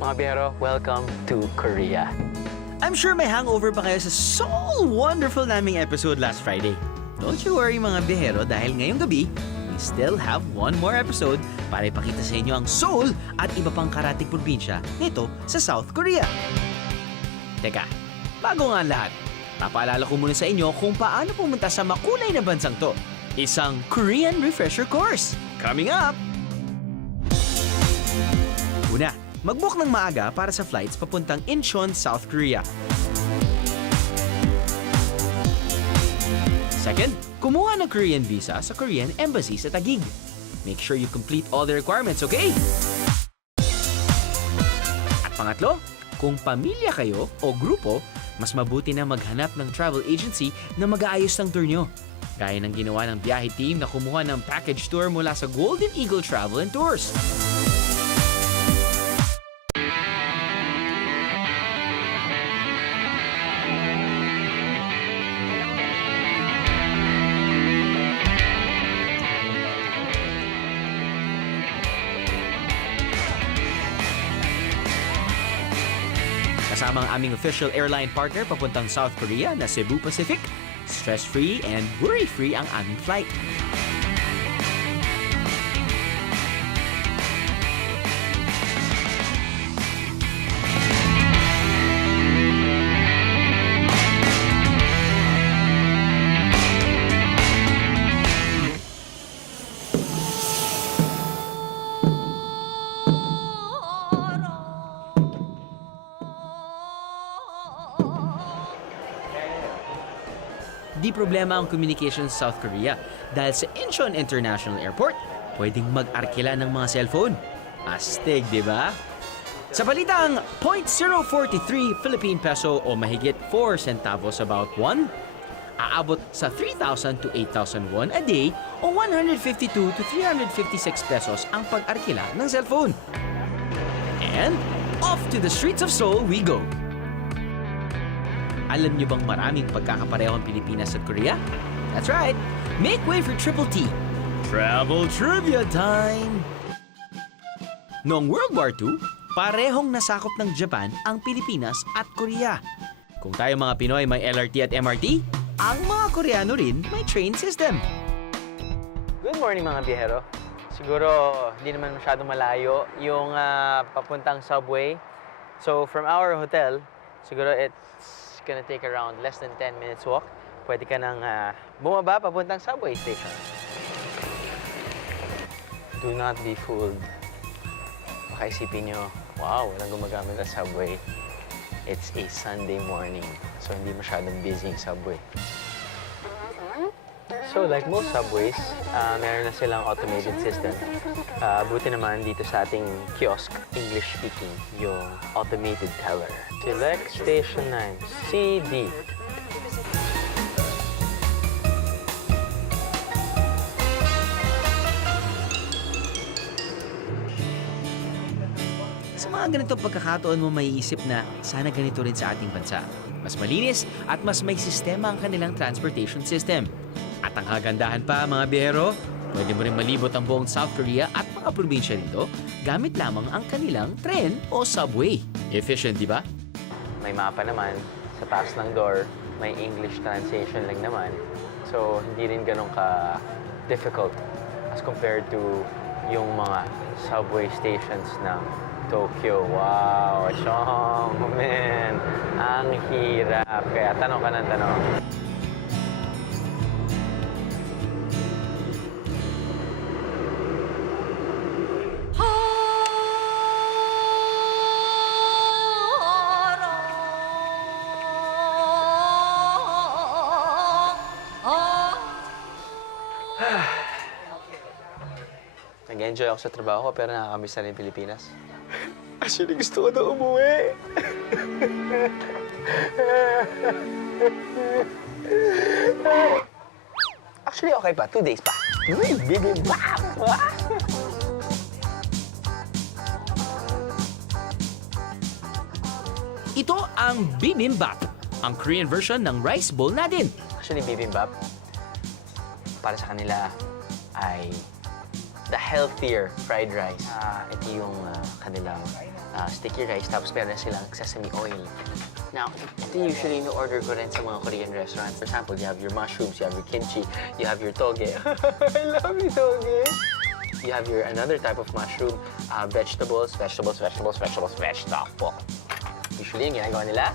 Mga biyero, welcome to Korea. I'm sure may hangover pa kayo sa so wonderful naming episode last Friday. Don't you worry mga bihero dahil ngayong gabi, we still have one more episode para ipakita sa inyo ang Seoul at iba pang karatig probinsya nito sa South Korea. Teka, bago nga ang lahat, papaalala ko muna sa inyo kung paano pumunta sa makulay na bansang to. Isang Korean refresher course. Coming up! Una, mag-book ng maaga para sa flights papuntang Incheon, South Korea. Second, kumuha ng Korean visa sa Korean Embassy sa Taguig. Make sure you complete all the requirements, okay? At pangatlo, kung pamilya kayo o grupo, mas mabuti na maghanap ng travel agency na mag-aayos ng tour nyo. Gaya ng ginawa ng biyahe team na kumuha ng package tour mula sa Golden Eagle Travel and Tours. Kasama ang aming official airline partner papuntang South Korea na Cebu Pacific, stress-free and worry-free ang aming flight. Di problema ang communication sa South Korea dahil sa Incheon International Airport, pwedeng mag-arkila ng mga cellphone. Astig, di ba? Sa balitang 0.043 Philippine peso o mahigit 4 centavos about one, aabot sa 3,000 to 8,000 won a day o 152 to 356 pesos ang pag-arkila ng cellphone. And off to the streets of Seoul we go! Alam niyo bang maraming pagkakapareho ang Pilipinas at Korea? That's right! Make way for Triple T! Travel Trivia Time! Noong World War II, parehong nasakop ng Japan ang Pilipinas at Korea. Kung tayo mga Pinoy may LRT at MRT, ang mga Koreano rin may train system. Good morning mga biyero. Siguro hindi naman masyadong malayo yung papuntang subway. So from our hotel, siguro it's gonna take around less than 10 minutes walk. Pwede ka nang bumaba papuntang subway station. Do not be fooled. Baka isipin nyo, wow, walang gumagamit ng subway. It's a Sunday morning, so hindi masyadong busy yung subway. So like most subways, meron na silang automated system. Buti naman dito sa ating kiosk, English speaking, yung automated teller. Select station 9, CD. Sa mga ganitong pagkakataon mo maiisip na sana ganito rin sa ating bansa. Mas malinis at mas may sistema ang kanilang transportation system. At ang kagandahan pa mga biyero, pwede mo rin malibot ang buong South Korea at mga probinsya rito gamit lamang ang kanilang tren o subway. Efficient, di ba? May mapa naman, sa taas ng door, may English translation lang naman. So, hindi rin ganun ka-difficult as compared to yung mga subway stations ng Tokyo. Wow, Chong, man, ang hirap. Kaya tanong ka ng tanong. Nag-enjoy ako sa trabaho ko pero nakakamiss na rin Pilipinas. Actually, gusto ko na umuwi. Actually, okay pa. 2 days pa. Uy, bibimbap! Ito ang bibimbap, ang Korean version ng rice bowl natin. Actually, bibimbap, para sa kanila ay the healthier fried rice. Ito yung kanilang sticky rice, tapos meron silang sesame oil. Now, ito usually in-order ko rin sa mga Korean restaurants. For example, you have your mushrooms, you have your kimchi, you have your toge. I love you, toge! You have your another type of mushroom, vegetables. Usually, yung ginagawa nila,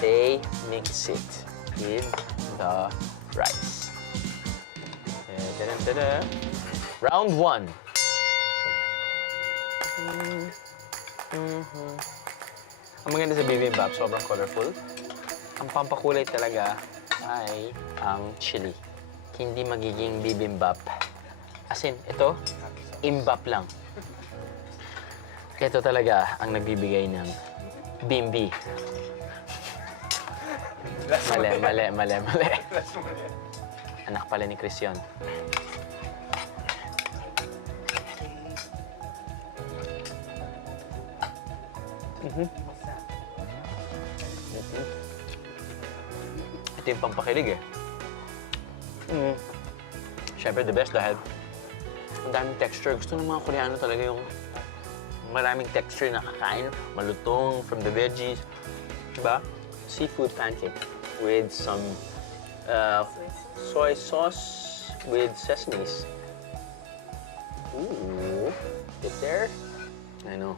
they mix it with the rice. Da-da-da-da. Round 1. Ang maganda sa bibimbap, sobrang colorful. Ang pampakulay talaga ay ang chili. Hindi magiging bibimbap. As in, ito, imbap lang. Ito talaga ang nagbibigay ng bimbi. Mali. Anak pala ni Chris yun. Ito yung pampakilig eh. Siyempre, the best dahil ang daming texture. Gusto ng mga Koreano talaga yung maraming texture na kakain. Malutong from the veggies. Diba? Seafood pancake with some soy sauce with sesames. Ooh, get there? I know.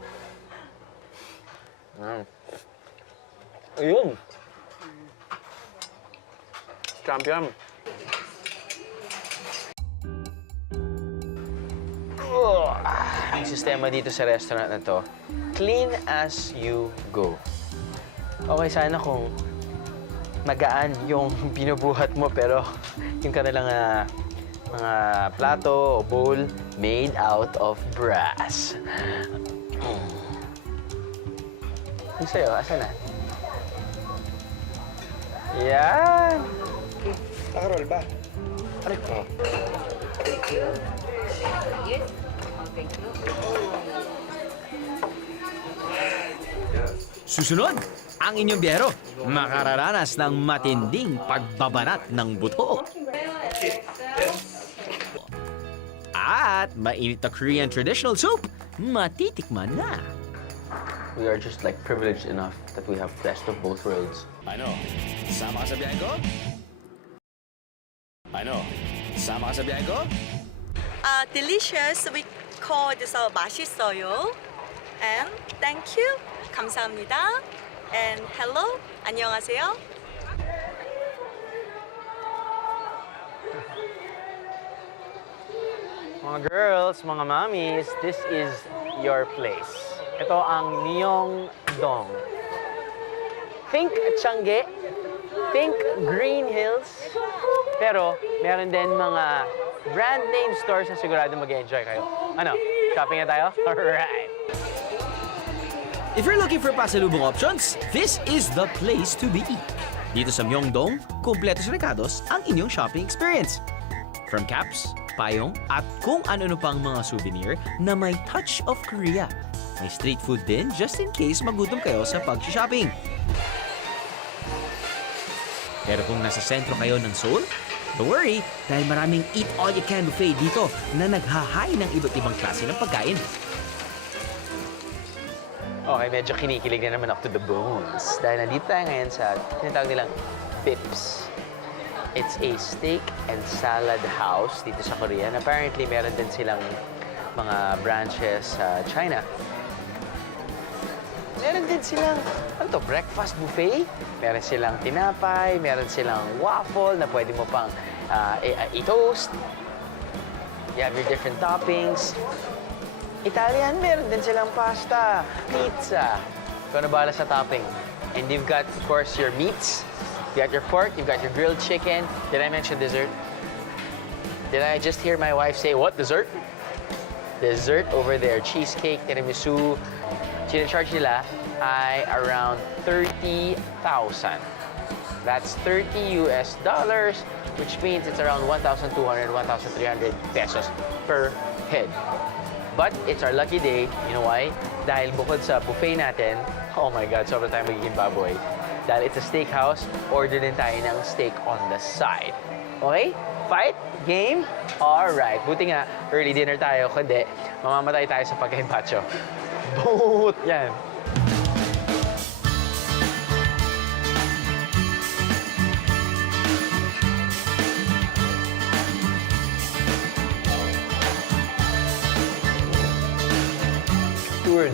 Ayun! Champion! Ang sistema dito sa restaurant na to, clean as you go. Okay, sana kung magaan yung binubuhat mo, pero yung kanilang mga plato o bowl made out of brass. Yung sa'yo, asan na? Yan! Nakarol ba? Aray ko. Susunod, ang inyong biyero, makararanas ng matinding pagbabanat ng buto. At mainit na Korean traditional soup, matitikman na. We are just like privileged enough that we have best of both worlds. Ano? Sama ka sa biyahe ko? Ano? Sama ka sa biyahe ko? Delicious. We call this 맛있어요. And thank you. 감사합니다. And hello. 안녕하세요. Mga girls, mga mommies, this is your place. Ito ang Myeongdong. Think Changi, think Green Hills, pero meron din mga brand name stores na sigurado mag-enjoy kayo. Ano? Shopping na tayo? Alright! If you're looking for pasalubong options, this is the place to be. Dito sa Myeongdong, kumpleto sa Ricardo's ang inyong shopping experience. From caps, payong, at kung ano-ano pang mga souvenir na may touch of Korea. May street food din just in case magutom kayo sa pag-shopping. Pero kung nasa sentro kayo ng Seoul, don't worry dahil maraming eat-all-you-can buffet dito na naghahay ng iba't ibang klase ng pagkain. Okay, medyo kinikilig na naman ako to the bones. Dahil nandito tayo ngayon sa tinatawag nilang Bips. It's a steak and salad house dito sa Korea. And apparently, meron din silang mga branches sa China. Meron din silang, ano to, breakfast buffet. Meron silang tinapay, meron silang waffle na pwede mo pang i-toast. You have your different toppings. Italian, meron din silang pasta, pizza. Ikaw na bahala sa topping. And you've got, of course, your meats. You got your pork, you've got your grilled chicken. Did I mention dessert? Did I just hear my wife say, what, dessert? Dessert over there, cheesecake, tiramisu. Charge nila ay around 30,000. That's 30 US dollars, which means it's around 1,200, 1,300 pesos per head. But it's our lucky day. You know why? Dahil bukod sa buffet natin, oh my God, sobrang tayo magiging baboy. Dahil it's a steakhouse, order din tayo ng steak on the side. Okay? Fight? Game? Alright. Buti nga, early dinner tayo, kundi mamamatay tayo sa pagkain pacho. Boat! Yan. Steward.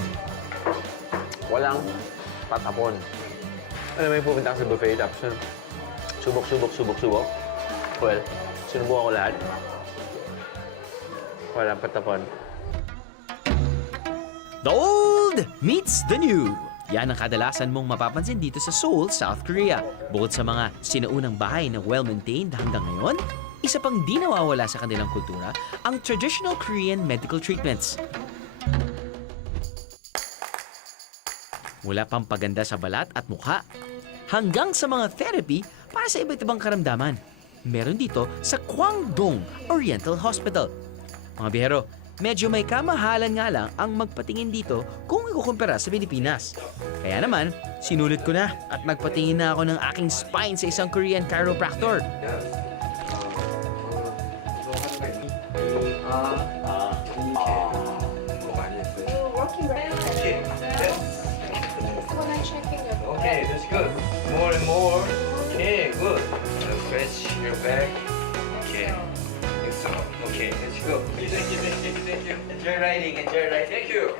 Walang patapon. Alam mo yung pupunta ka sa buffet, tapos subok. Well, sinubukan ko lahat. Walang patapon. The old meets the new. Yan ang kadalasan mong mapapansin dito sa Seoul, South Korea. Bukod sa mga sinaunang bahay na well-maintained hanggang ngayon, isa pang di nawawala sa kanilang kultura ang traditional Korean medical treatments. Mula pang paganda sa balat at mukha, hanggang sa mga therapy para sa iba't ibang karamdaman. Meron dito sa Kwangdong Oriental Hospital. Mga bihero, medyo may kamahalan nga lang ang magpatingin dito kung ikukumpara sa Pilipinas. Kaya naman, sinulit ko na at nagpatingin na ako ng aking spine sa isang Korean chiropractor. Okay, that's good. More and more. Okay, good. Stretch your back. Okay. So, okay, let's go. Thank you. Enjoy riding. Thank you.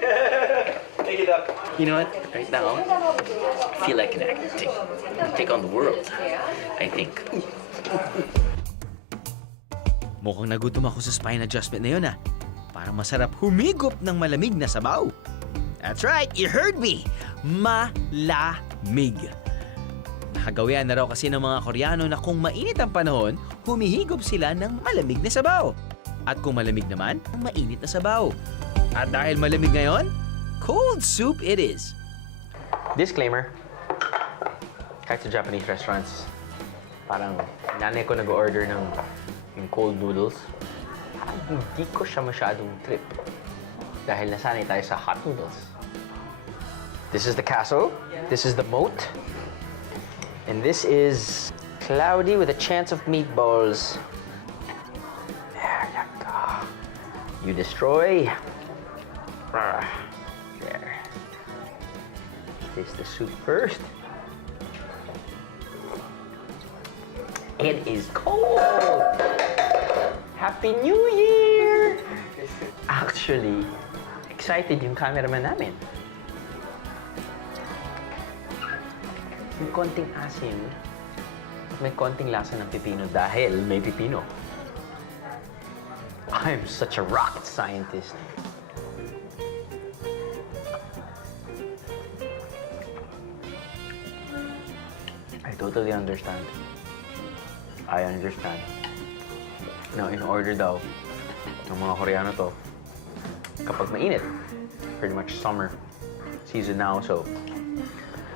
Take it up. You know what? Right now, I feel like an actor. Take on the world, I think. Mukhang nagutom ako sa spine adjustment na yun ah. Parang masarap humigop ng malamig na sabaw. That's right, you heard me! Malamig. Nakagawian na raw kasi ng mga Koreano na kung mainit ang panahon, humihigop sila ng malamig na sabaw. At kung malamig naman, mainit na sabaw. At dahil malamig ngayon, cold soup it is. Disclaimer, kahit sa Japanese restaurants, parang nanay ko nag-order ng yung cold noodles, parang hindi ko siya masyadong trip. Dahil nasanay tayo sa hot noodles. This is the castle, this is the moat, and this is cloudy with a chance of meatballs. There you go. You destroy. There. Taste the soup first. It is cold! Happy New Year! Actually, excited yung cameraman namin. May konting asim, may konting lasa ng pipino dahil may pipino. I'm such a rocket scientist. I totally understand. I understand. Now, in order daw ng mga Koreano to, kapag mainit, pretty much summer season now, so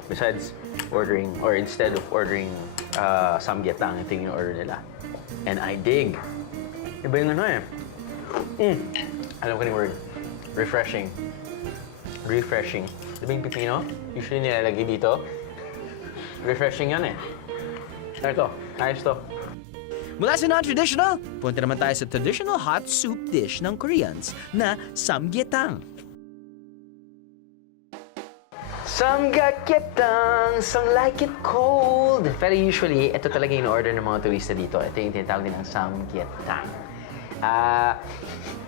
besides ordering, or instead of ordering samgyetang, ito yung order nila. And I dig. Iba yung ano eh. Alam ko na yung word. Refreshing. Refreshing. Diba yung pipino? Usually nilalagay dito. Refreshing yan eh. Ito, ayos to. Mula sa non-traditional, punta naman tayo sa traditional hot soup dish ng Koreans na samgyetang. Samgyetang, some like it cold. Pero usually, ito talaga yung order ng mga turista dito. Ito yung tinatawag din ng samgyetang.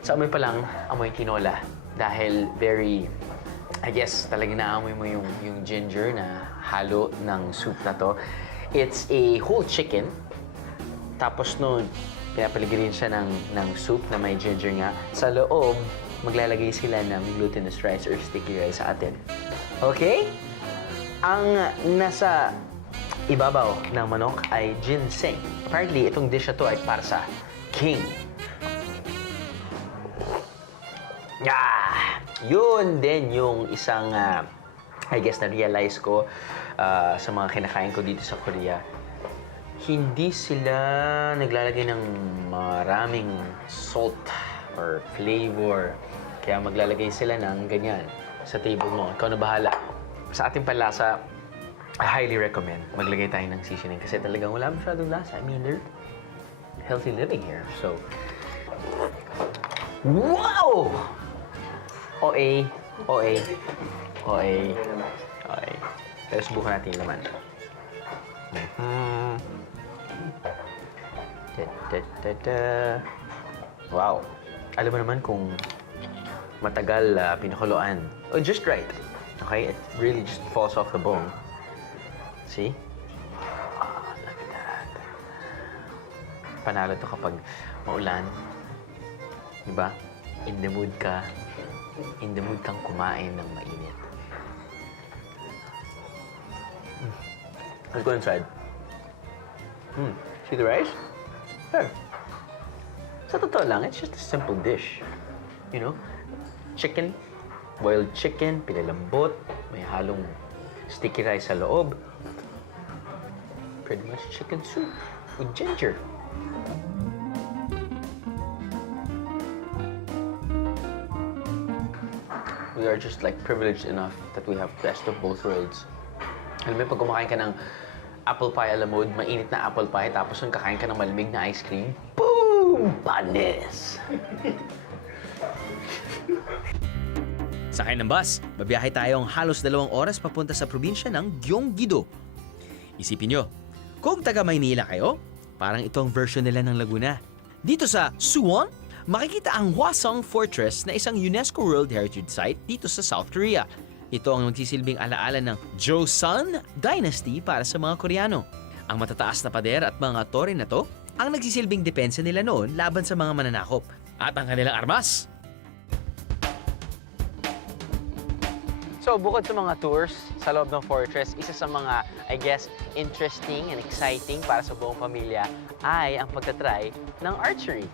Sa amoy pa lang, amoy tinola. Dahil very, I guess, talagang naamoy mo yung ginger na halo ng soup na to. It's a whole chicken. Tapos nun, pinapaligirin siya ng soup na may ginger nga. Sa loob, maglalagay sila ng glutinous rice or sticky rice sa atin. Okay? Ang nasa ibabaw ng manok ay ginseng. Apparently, itong dish na to ay para sa king. Yun din yung isang, I guess, na-realize ko sa mga kinakain ko dito sa Korea. Hindi sila naglalagay ng maraming salt or flavor. Kaya maglalagay sila ng ganyan sa table mo. Ikaw na bahala. Sa ating panlasa, I highly recommend maglagay tayo ng seasoning kasi talagang wala masyadong lasa. I mean, they're healthy living here. So, wow! OA, OA. OA. Okay. Pero subukan natin yung laman. Da-da-da-da. Wow. Alam mo naman kung matagal pinakuluan. Oh, just right. Okay? It really just falls off the bone. See? Oh, look at that. Panalo to kapag maulan. Diba? In the mood ka. In the mood kang kumain ng mainit. Let's go inside. See the rice? There. Sa totoo lang, it's just a simple dish. You know? Chicken, boiled chicken, pinalambot, may halong sticky rice sa loob. Pretty much chicken soup with ginger. We are just like privileged enough that we have best of both worlds. Alam mo, pag kumakain ka ng apple pie a la mode, mainit na apple pie, tapos nung kakain ka ng malamig na ice cream, boom! Panis! Sakay ng bus, babiyahe tayong halos 2 oras papunta sa probinsya ng Gyeonggi-do. Isipin nyo, kung taga Maynila kayo, parang itong version nila ng Laguna. Dito sa Suwon, makikita ang Hwasong Fortress na isang UNESCO World Heritage Site dito sa South Korea. Ito ang magsisilbing alaala ng Joseon Dynasty para sa mga Koreano. Ang matataas na pader at mga tore na to ang nagsisilbing depensa nila noon laban sa mga mananakop. At ang kanilang armas, So, bukod sa mga tours sa loob ng fortress, isa sa mga, I guess, interesting and exciting para sa buong pamilya ay ang pagtatry ng archery.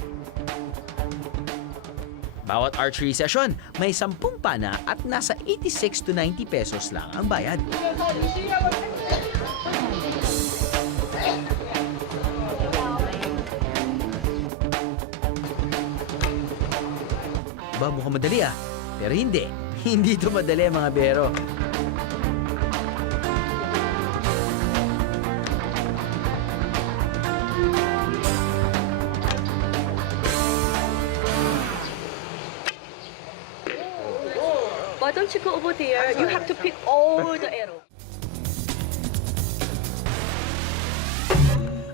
bawat archery session may 10 pana at nasa 86 to 90 pesos lang ang bayad. Ba, mukhang madali ah. Pero hindi. Hindi ito madali mga bero. Why don't you go over there? You have to pick all the arrows.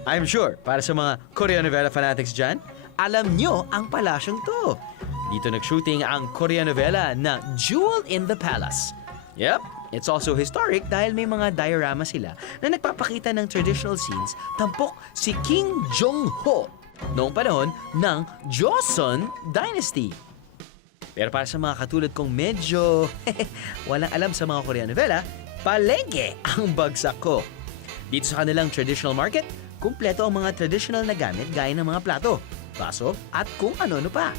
I'm sure, para sa mga Korean novela fanatics dyan, alam nyo ang palasyong to. Dito nag-shooting ang Korean novela na Jewel in the Palace. Yep, it's also historic dahil may mga diorama sila na nagpapakita ng traditional scenes tampok si King Jong-ho noong panahon ng Joseon Dynasty. Pero para sa mga katulad kong medyo walang alam sa mga Korean novela, palengke ang bagsak ko. Dito sa kanilang traditional market, kumpleto ang mga traditional na gamit gaya ng mga plato, baso at kung ano-ano pa.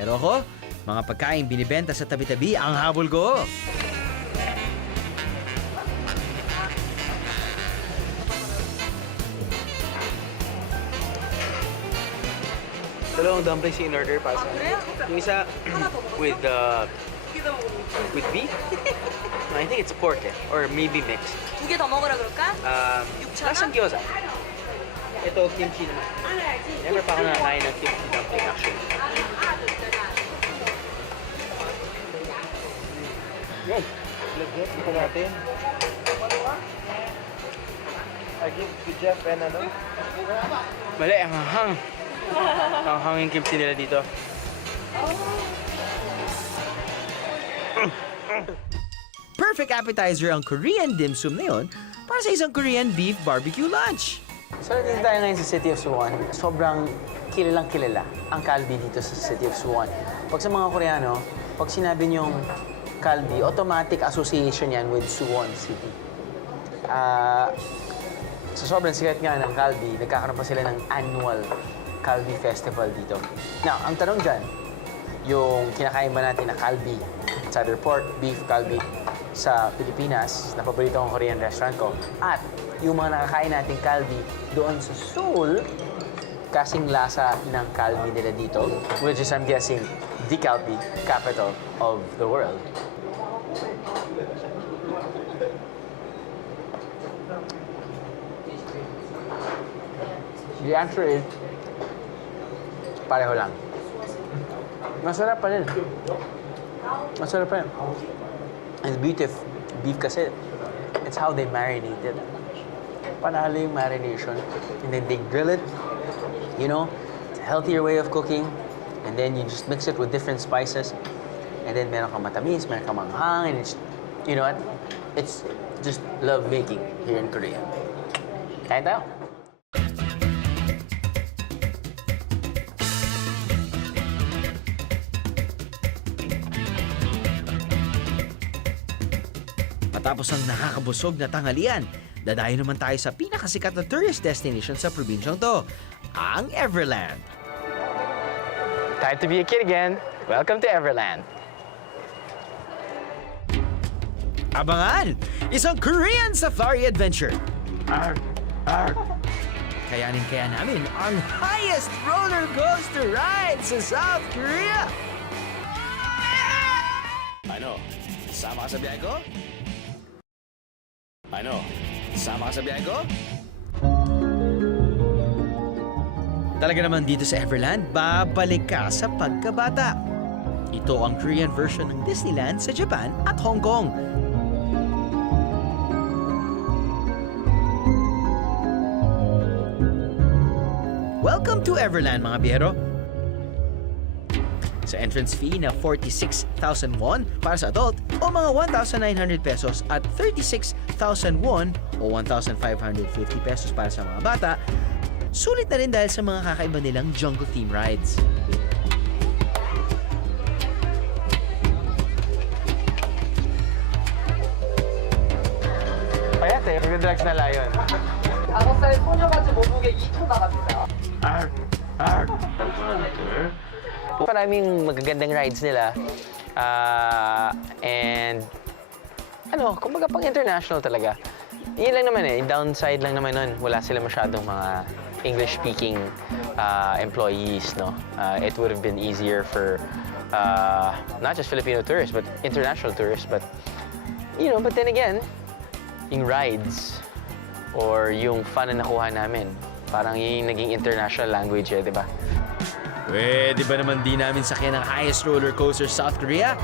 Pero ako, mga pagkain binibenta sa tabi-tabi ang habol ko. Dalawang dumplings in order para sa yung isa with beef. I think it's pork or maybe mixed. 2개 더 먹으라 그럴까? Lasang gyoza. Ito kimchi naman. Never pa ako nakakain ng kimchi dumpling actually. Yan. Legit, ito natin. I give to Jeff and ano? Mali, ang hang. Ang hanging kimchi nila dito. Perfect appetizer ang Korean dim sum na yun para sa isang Korean beef barbecue lunch. So, nandito tayo ngayon sa City of Suwon. Sobrang kilalang kilala ang Calbee dito sa City of Suwon. Pag sa mga Koreano, pag sinabi niyong Calbee, automatic association yan with Suwon City. Sa sobrang sikat nga ng Calbee, nagkakaroon pa sila ng annual Calbee Festival dito. Now, ang tanong dyan, yung kinakain ba natin na Calbee, it's either pork, beef, Calbee, sa Pilipinas, na paborito kong Korean restaurant ko, at yung mga nakakain natin Calbee doon sa Seoul, kasing lasa ng Calbee nila dito, which is, I'm guessing, the Calbee capital of the world. The answer is, pareho lang. Masarap pa rin. Masarap pa rin. And the beauty of beef kasi, it's how they marinate it. Panalo yung marination. And then they grill it. You know, it's a healthier way of cooking. And then you just mix it with different spices. And then meron kang matamis, meron kang manghang, and it's, you know what? It's just love making here in Korea. Kain tayo. Matapos ang nakakabusog na tanghalian, dadayo naman tayo sa pinakasikat na tourist destination sa probinsyang to, ang Everland. Time to be a kid again. Welcome to Everland. Abangan! Isang Korean safari adventure. Kayanin kaya namin ang highest roller coaster ride sa South Korea. Ano? Sama ka sa biyahe ko? Ano? Sama ka sa biyahe ko? Talaga naman dito sa Everland, babalik ka sa pagkabata. Ito ang Korean version ng Disneyland sa Japan at Hong Kong. Welcome to Everland, mga biyero! Sa entrance fee na 46,000 won para sa adult o mga 1,900 pesos at 36,000 won o 1,550 pesos para sa mga bata, sulit na rin dahil sa mga kakaiba nilang jungle theme rides. Payat eh, nagdadrugs na layon. 다섯 살 소녀같이 몸무게 2초 나갑니다. Maraming magagandang rides nila. And, ano, kumbaga pang international talaga. Yun lang naman eh, downside lang naman nun. Wala sila masyadong mga English-speaking employees, no? It would have been easier for not just Filipino tourists, but international tourists. But, you know, but then again, yung rides or yung fun na nakuha namin, parang yun yung naging international language eh, di ba? Pwede ba naman di namin sakyan ang highest roller coaster sa South Korea?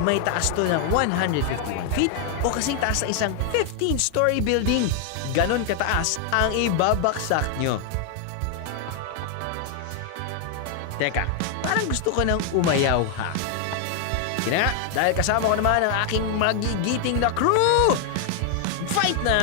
May taas to ng 151 feet o kasing taas ng isang 15-story building. Ganon kataas ang ibabaksak nyo. Teka, parang gusto ko nang umayaw ha. Sige na nga, dahil kasama ko naman ang aking magigiting na crew! Fight na!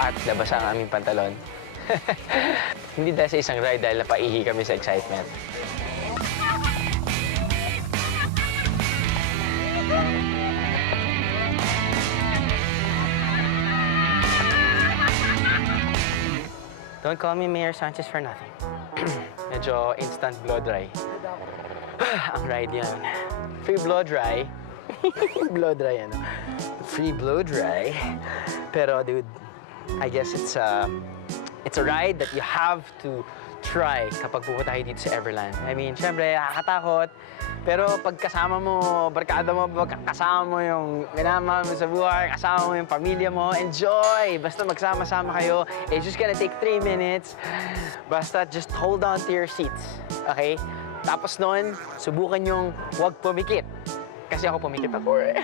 At nabasa ang aming pantalon. Hindi dahil sa isang ride, dahil napaihi kami sa excitement. Don't call me Mayor Sanchez for nothing. Medyo instant blow dry. Ang ride yan. Free blow dry. Blow dry, ano? Free blow dry. Pero, dude, I guess it's a ride that you have to try kapag pupunta kayo dito sa Everland. I mean, syempre, nakakatakot. Pero pag kasama mo, barkada mo, kasama mo yung minamahal mo sa buhay, kasama mo yung pamilya mo, enjoy! Basta magsama-sama kayo. It's just gonna take 3 minutes. Basta just hold on to your seats. Okay? Tapos nun, subukan yung huwag pumikit. Kasi ako pumikit ako eh.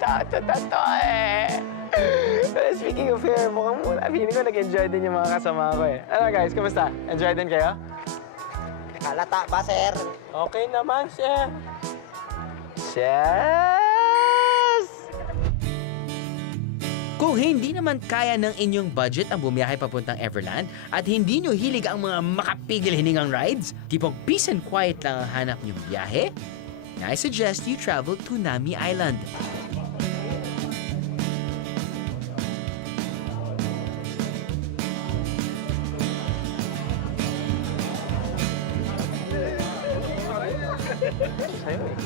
Tato eh. Speaking of hair, mukhang feeling ko nag-enjoy din yung mga kasama ko eh. Ano guys, kamusta? Enjoy din kayo? Kalata ba, sir? Okay naman, sir. Yes! Kung hindi naman kaya ng inyong budget ang bumiyahe papuntang Everland at hindi nyo hilig ang mga makapigil hiningang rides, tipong peace and quiet lang ang hanap nyong biyahe, I suggest you travel to Nami Island. Sa'yo eh.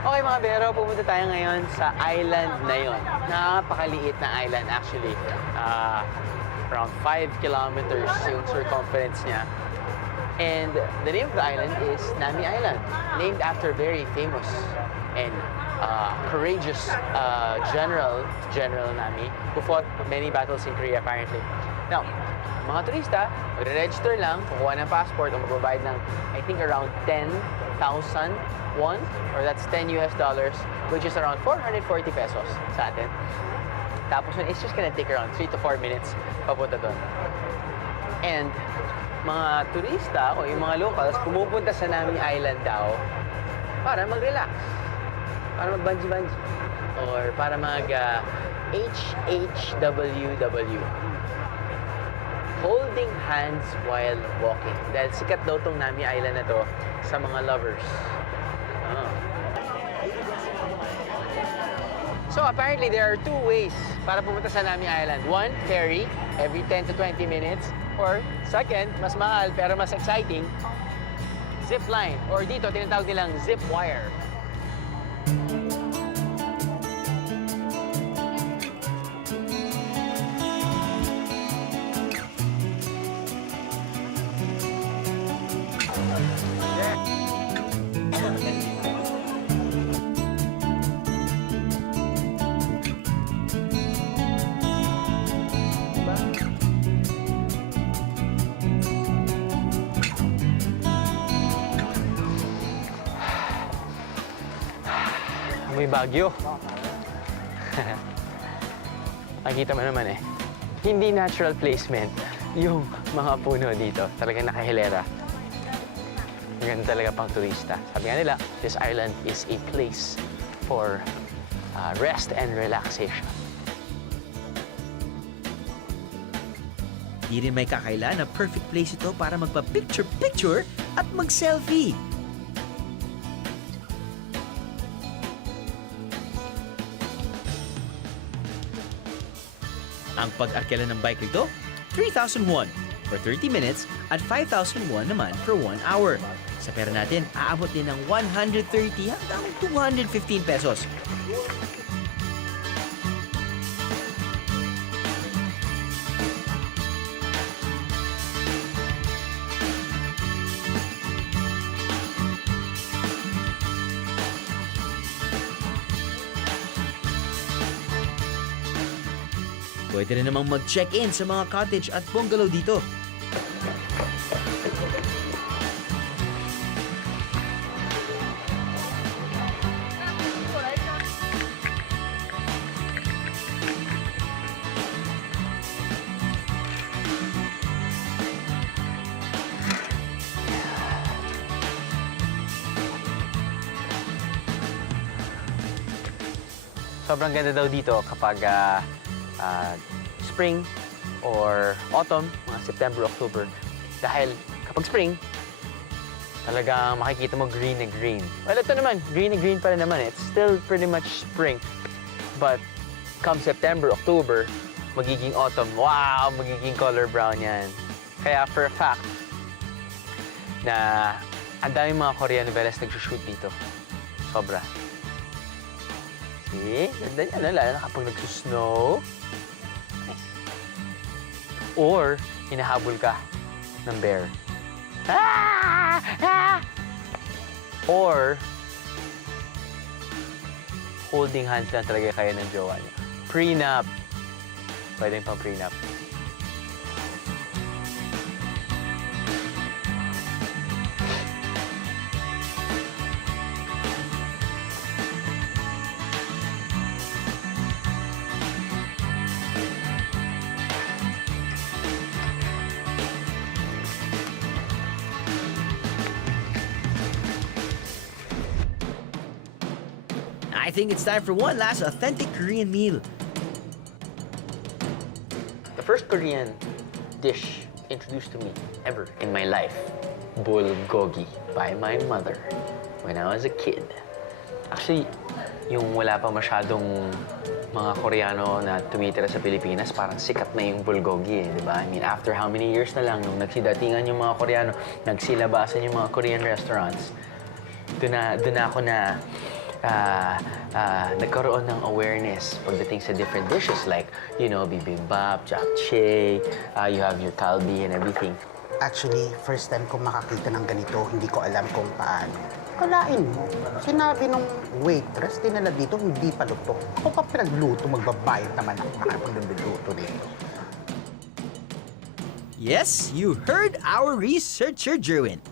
Okay mga bero, pumunta tayo ngayon sa island na yon. Napakaliit na island actually. Around 5 kilometers yung circumference niya. And the name of the island is Nami Island, named after very famous and courageous General Nami, who fought many battles in Korea apparently. Now, mga turista, magre-register lang, kukuha ng passport, o magbabayad ng, I think, around 10,000 won, or that's $10 US, which is around 440 pesos sa atin. Tapos yun, it's just gonna take around 3 to 4 minutes papunta doon. And mga turista o yung mga locals pumupunta sa Nami Island daw para mag-relax, para mag-bungee-bungee, or para HHWW. Holding hands while walking. Dahil sikat daw tong Nami Island na to sa mga lovers. So apparently there are two ways para pumunta sa Nami Island. One, ferry every 10 to 20 minutes. Or second, mas mahal pero mas exciting, zip line. Or dito, tinatawag nilang zip wire. May bagyo. Nakikita mo naman eh. Hindi natural placement yung mga puno dito. Talagang nakahilera. Ganun talaga pang turista. Sabi nga nila, this island is a place for rest and relaxation. Di rin may kakaila na perfect place ito para magpa-picture-picture at mag-selfie. Ang pag-arkela ng bike rito, 3,000 won for 30 minutes at 5,000 won naman for 1 hour. Sa pera natin, aabot din ng 130 hanggang 215 pesos. Pwede rin namang mag-check-in sa mga cottage at bungalow dito. Sobrang ganda daw dito kapag spring or autumn, mga September, October. Dahil kapag spring, talagang makikita mo green na green. Well, ito naman, green na green pa rin naman. It's still pretty much spring. But come September, October, magiging autumn. Wow! Magiging color brown yan. Kaya for a fact, na ang daming mga Korean novelas nagsushoot dito. Sobra. See? Ganda niya, lalo na kapag nagsusnow. Or, hinahabol ka ng bear. Ah! Ah! Or, holding hands lang talaga kayo ng jowa niyo. Prenup. Pwede pang prenup. I think it's time for one last authentic Korean meal. The first Korean dish introduced to me ever in my life, bulgogi by my mother when I was a kid. Actually, yung wala pa masyadong mga Koreano na tumitira sa Pilipinas, parang sikat na yung bulgogi di ba? I mean, after how many years na lang nung nagsidatingan yung mga Koreano, nagsilabasan yung mga Korean restaurants, doon na ako nagkaroon ng awareness pagdating sa different dishes like, you know, bibimbap, japchae, you have your kalbi and everything. Actually, first time ko makakita ng ganito, hindi ko alam kung paano. Kalain mo, sinabi nung waitress, dinala dito, hindi pa luto. Ako pa pinagluto, magbabayad naman ako pagluluto dito. Yes, you heard our researcher, Jerwin.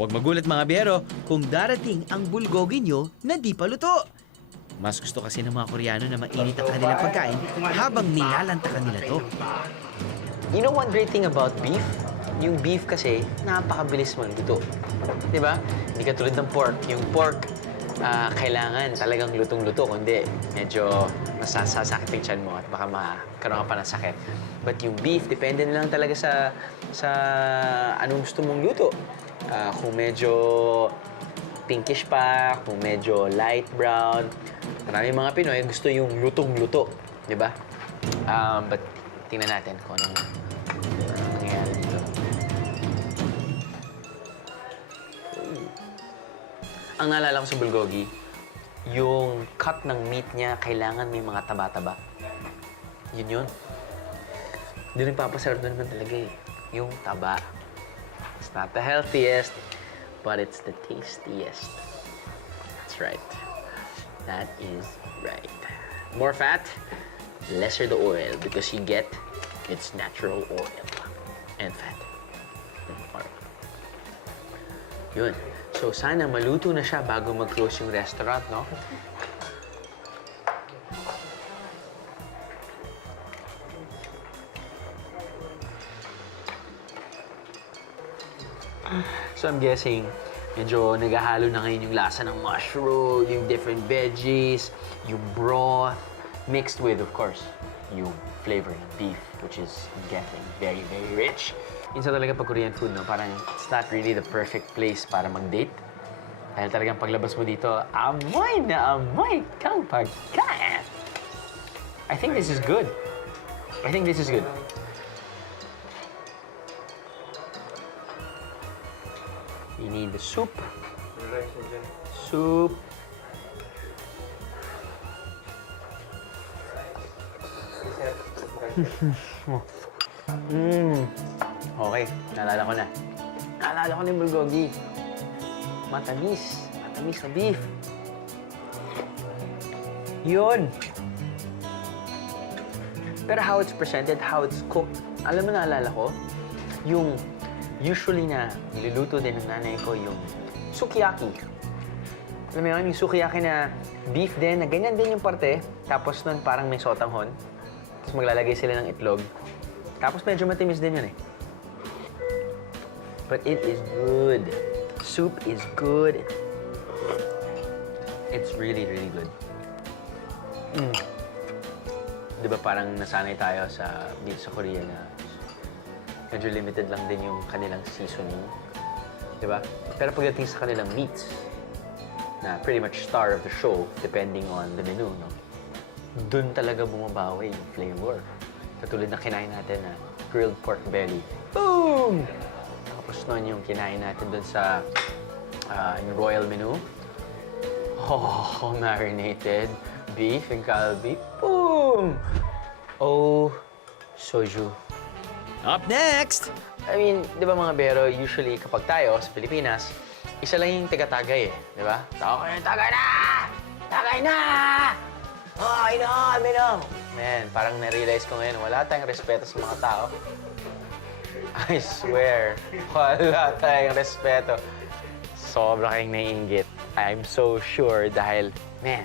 Huwag magulat mga biyero kung darating ang bulgogi nyo na di pa luto. Mas gusto kasi ng mga Koreano na mainit ang kanilang pagkain habang nilalantakan nila to. You know one great thing about beef? Yung beef kasi, napakabilis magluto. Di ba? Hindi katulad ng pork. Yung pork, kailangan talagang lutong-luto. Kundi, medyo masasakit yung tiyan mo at baka makaroon ka pa ng sakit. But yung beef, depende na lang talaga sa anong gusto mong luto. Kung medyo pinkish pa, kung medyo light brown. Maraming mga Pinoy gusto yung lutong-luto. Di ba? But tingnan natin kung anong nangyayari dito. Ang naalala ko sa bulgogi, yung cut ng meat niya, kailangan may mga taba-taba. Yun. Doon nagpapasarap na naman talaga eh. Yung taba. It's not the healthiest, but it's the tastiest. That's right. That is right. More fat, lesser the oil because you get its natural oil and fat. Alright. Yun. So, sana maluto na siya bago mag-close yung restaurant, no? So, I'm guessing, medyo naghahalo na ngayon yung lasa ng mushroom, yung different veggies, yung broth, mixed with, of course, yung flavor ng beef, which is getting very, very rich. Minsan talaga pag Korean food, no, parang it's not really the perfect place para mag-date. Dahil talagang paglabas mo dito, amoy na amoy kang pagkain. I think this is good. I think this is good. You need the soup. Soup. Okay, naalala ko na. Naalala ko na yung bulgogi. Matamis. Matamis na beef. Yun. Pero how it's presented, how it's cooked, alam mo naalala ko? Yung usually na niluluto din ng nanay ko yung sukiyaki. Alam mo yun, yung sukiyaki na beef din, na ganyan din yung parte. Tapos nun parang may sotanghon. Tapos maglalagay sila ng itlog. Tapos medyo matimis din yun eh. But it is good. Soup is good. It's really, really good. Di ba parang nasanay tayo dito sa Korea na medyo limited lang din yung kanilang seasoning. Di ba? Pero pagdating sa kanilang meats, na pretty much star of the show, depending on the menu, no? Dun talaga bumabawi yung flavor. Katulad na kinain natin na grilled pork belly. Boom! Tapos nun yung kinain natin dun sa yung royal menu. Oh, marinated beef and kalbi. Boom! Oh, soju. Up next! I mean, di ba mga bero, usually kapag tayo sa Pilipinas, isa lang yung taga-tagay eh, di ba? Tao kayo, tagay na! Tagay na! Oh, inom! Man, parang na-realize ko ngayon, wala tayong respeto sa mga tao. I swear, wala tayong respeto. Sobra kayong naiinggit. I'm so sure dahil, man,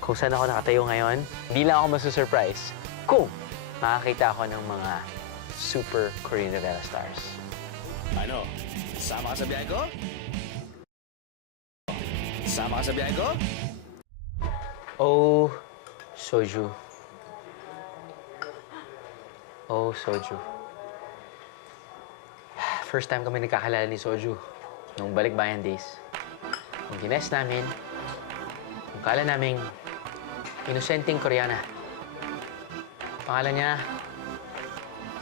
kung saan ako nakatayo ngayon, hindi lang ako masusurprise kung makakita ako ng mga super Korean novela stars. Ano? Sama ka sa biyahe ko? Sama ka sa biyahe ko? Oh, soju. Oh, soju. First time kami nagkakalala ni Soju. Nung balikbayan days. Nung gines namin, nung kala naming inosenteng Koreana. Pangalan niya,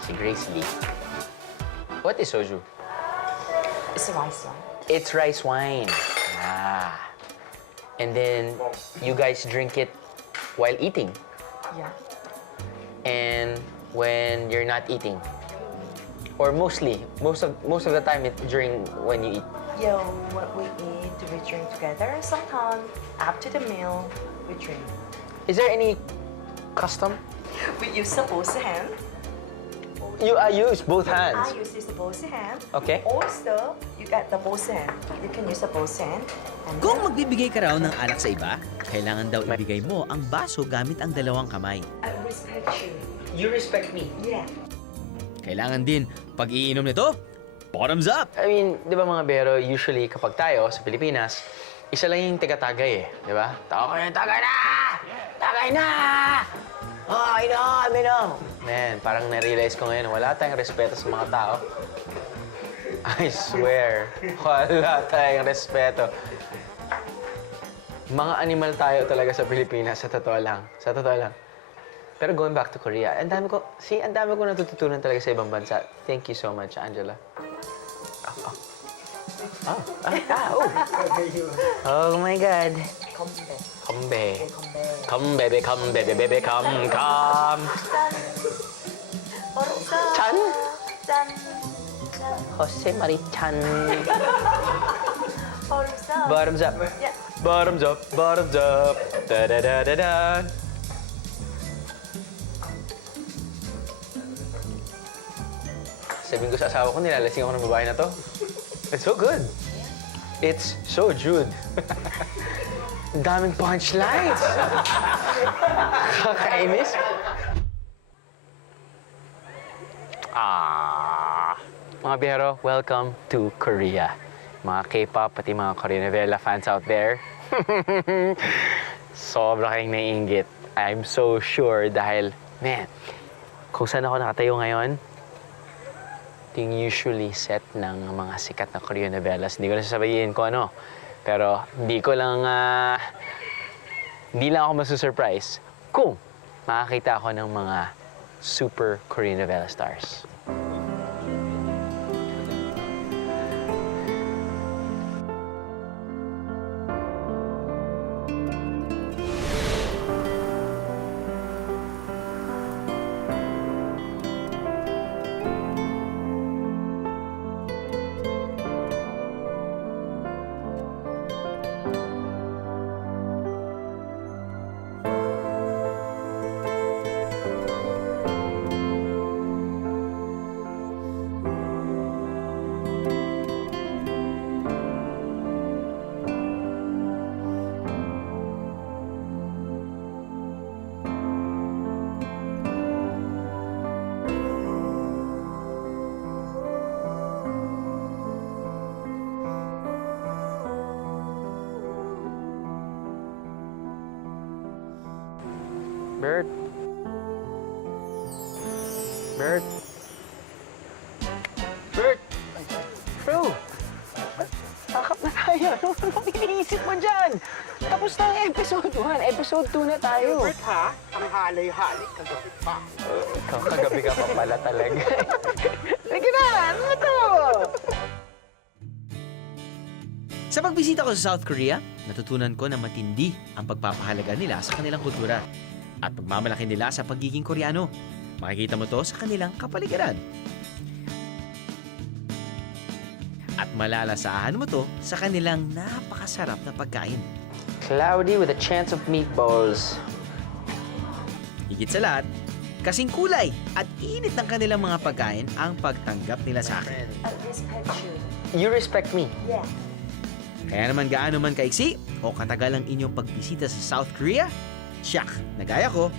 si Grace Lee. What is soju? It's rice wine. It's rice wine. Ah. and then you guys drink it while eating. Yeah. And when you're not eating. Or most of the time during when you eat. Yeah, what we eat, we drink together. Sometimes after the meal, we drink. Is there any custom? We use the both hand. You use both hands. I use this both hand. Okay. Also, you got the both hand. You can use the both hand. And Kung then, magbibigay ka raw ng alak sa iba, kailangan daw ibigay mo ang baso gamit ang dalawang kamay. I respect you. You respect me. Yeah. Kailangan din, pag iinom nito, bottoms up! I mean, di ba mga bero, usually kapag tayo sa Pilipinas, isa lang yung taga-tagay eh. Di ba? Tao kayo, tagay na! Tagay na! Oh, inom! Man, parang na-realize ko ngayon, wala tayong respeto sa mga tao. I swear, wala tayong respeto. Mga animal tayo talaga sa Pilipinas, sa totoo lang. Sa totoo lang. Pero going back to Korea, ang dami ko natututunan talaga sa ibang bansa. Thank you so much, Angela. Oh my God. Come back. Come, baby, come, baby, come, come. Chan? 짠. Jose Marie Chan. 벌써. Bottoms up. Yeah. Bottoms up, bottoms up. Da-da-da-da-da. Sabihin ko sa asawa ko, nilalasing ako ng babae na to. It's so good. It's so Jude. Ang daming punchlines. Kakainis. Mga biyero, welcome to Korea. Mga K-pop, pati mga Korean novela fans out there. Sobra kayong naiinggit. I'm so sure dahil, man, kung saan ako nakatayo ngayon, ito yung usually set ng mga sikat na Korean novelas. Hindi ko na sasabihin kung ano. Pero hindi lang ako masusurprise kung makakita ako ng mga super Korean novela stars. Bert? Bert? Bert? Bro! Pakap na tayo. Anong iniisip mo dyan? Tapos na ang episode 1. Episode 2 na tayo. Bert ha, ang halay-halik kagabi pa. Ikaw, kagabi ka pa pala talaga. Sige na! Ano na to? Sa pagbisita ko sa South Korea, natutunan ko na matindi ang pagpapahalaga nila sa kanilang kultura at pagmamalaki nila sa pagiging Koreano. Makikita mo to sa kanilang kapaligiran. At malalasahan mo to sa kanilang napakasarap na pagkain. Cloudy with a chance of meatballs. Higit sa lahat, kasing kulay at init ng kanilang mga pagkain ang pagtanggap nila sa akin. I respect you. You respect me. Yeah. Kaya naman gaano man kaiksi o katagal ang inyong pagbisita sa South Korea, siyak, nagaya ko,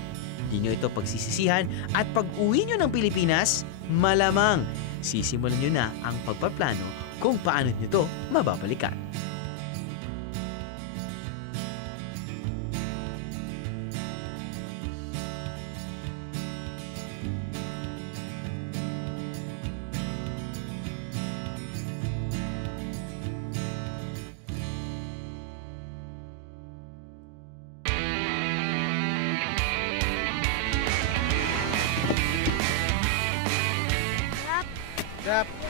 hindi nyo ito pagsisisihan at pag-uwi nyo ng Pilipinas, malamang sisimulan nyo na ang pagpaplano kung paano nyo ito mababalikan. Rap!